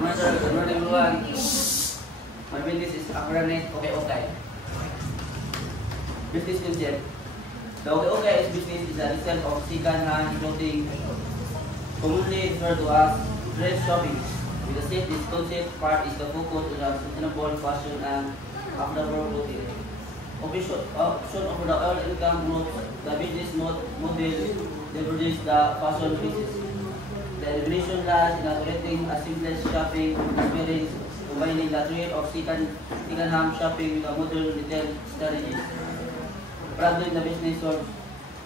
Good morning everyone. My business is Akranet Okay. Business concept. The Okay is business is a result of second-hand clothing, commonly referred to as dress shopping. With the set, this concept part is the focus on sustainable fashion and affordable clothing. Option of the earned income group, the business model leverages the fashion business. The revolution lies in creating a seamless shopping experience, combining the thrill of second-hand shopping with a modern retail strategy. Problem the business solves.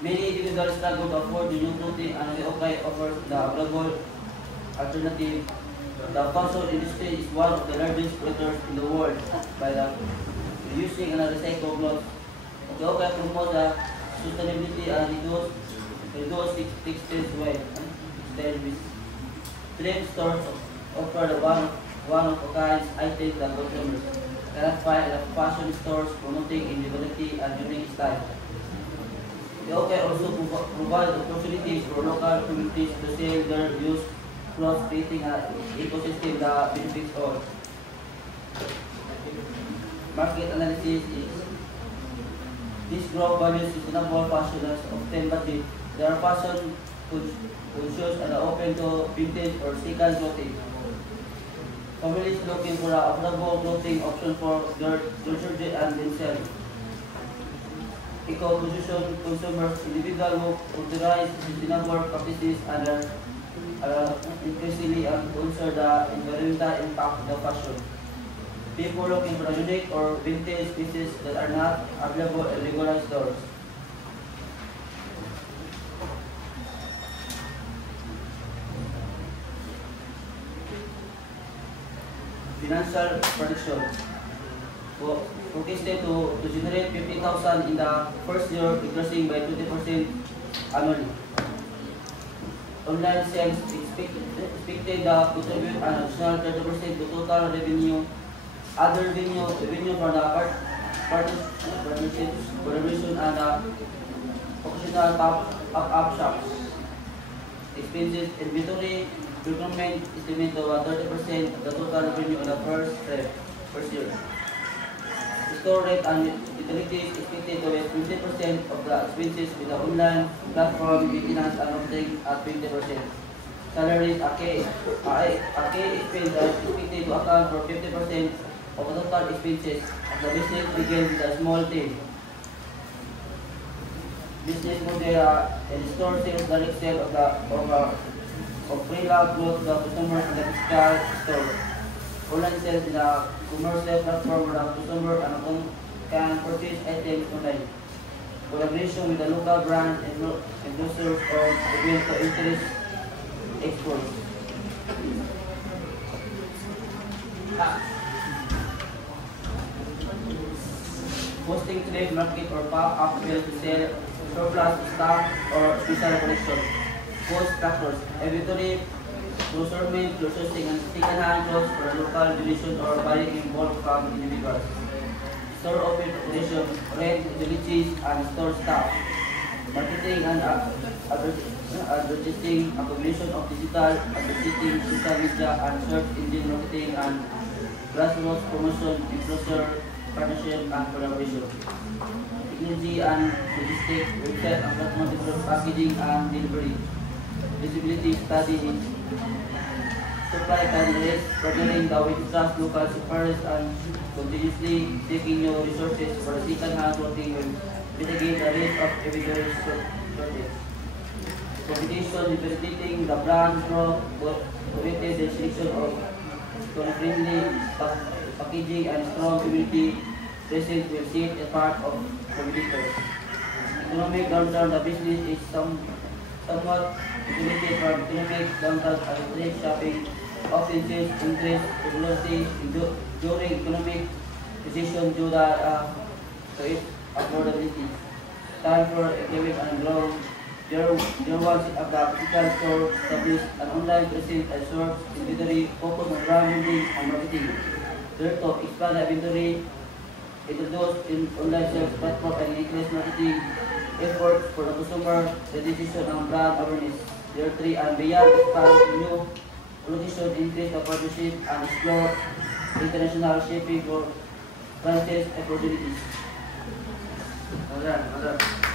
Many individuals struggle to afford the new clothing and the Okay offers the available alternative. The fashion industry is one of the largest creators in the world by the reusing and recycled clothes. The Okay promotes the sustainability and reduce textile waste. Trade stores offer the one-of-a-kind items that consumers cannot find at fashion stores, promoting individuality and unique style. The Okay also provides opportunities for local communities to sell their used clothes, creating an ecosystem that benefits all. Market analysis is this group values sustainable fashion as often, but there are fashion conscious and are open to vintage or second clothing. Families looking for an affordable clothing option for their children and themselves. Eco-conscious consumers, individuals who authorize sustainable practices and are increasingly concerned the environmental impact of the fashion. People looking for unique or vintage pieces that are not available in regular stores. Financial prediction. Forecasted to generate 50,000 in the first year, increasing by 20% annually. Online sales expected to contribute an additional 30% to total revenue. Other revenue from the partnerships, collaboration, and occasional pop-up shops. Expenses, inventory, procurement estimate to 30% of the total revenue in the first year. Store rate and utilities expected to be 20% of the expenses with the online platform maintenance and marketing at 20%. Salaries, a key expense are expected to account for 50% of the total expenses as the business begins with a small team. Business model and store sales direct sale of pre-loved clothes to the customers in the physical store. Online sales in a commercial platform where the customer can purchase items online. Collaboration with the local brand and producers or event to interest exports. Hosting trade market or pop-up sales to sell surplus stock or special collection. Cost factors, inventory, procurement, processing, and second-hand clothes for local donation or buying in bulk from individuals. Store operation, rent, utilities, and store staff. Marketing and advertising, a combination of digital advertising, social media, and search engine marketing, and grassroots promotion, influencer, partnership, and collaboration. Technology and logistics, website and platform development, packaging and delivery. Visibility study, supply candidates, partnering with trust local suppliers and continuously seeking new resources for second-hand clothing will mitigate the risk of inventory shortage. Competition, differentiating the brand through coveted restriction of friendly packaging and strong community presence will set apart of competitors. Economic downturn, the business is somewhat insulated from economic downturn as trade shopping often sees increased popularity during economic recession due to its affordability. Time for economic and growth. There was a physical store established an online presence and source inventory focused on brand building and marketing. Third, to expand the inventory, introduced in online sales platform and increase marketing efforts for the consumer, the decision on brand awareness. There 3 and beyond expand new Politician increase the partnership and explore international shipping for franchise opportunities. Well done, well done.